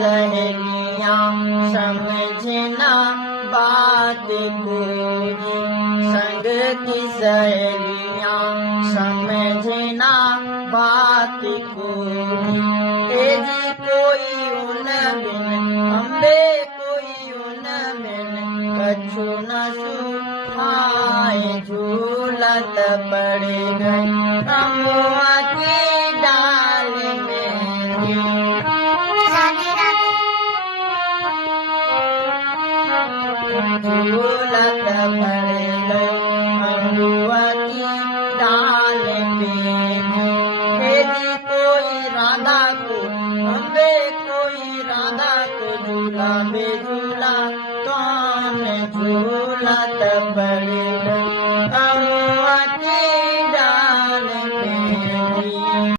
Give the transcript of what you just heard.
सहेलियां समझना बात कोई, संग की सहेलियां समझना बात कोई। तेजी कोई उन बिन अम्बे कोई उन बिन कछु न सुहाए, झूलत पड़ गई अमुआ की डाल में झूलत पड़ गई अमुआ की डाल में। तेजी कोई राधा को अम्बे कोई राधा को झूला बेझूला कौन झूलत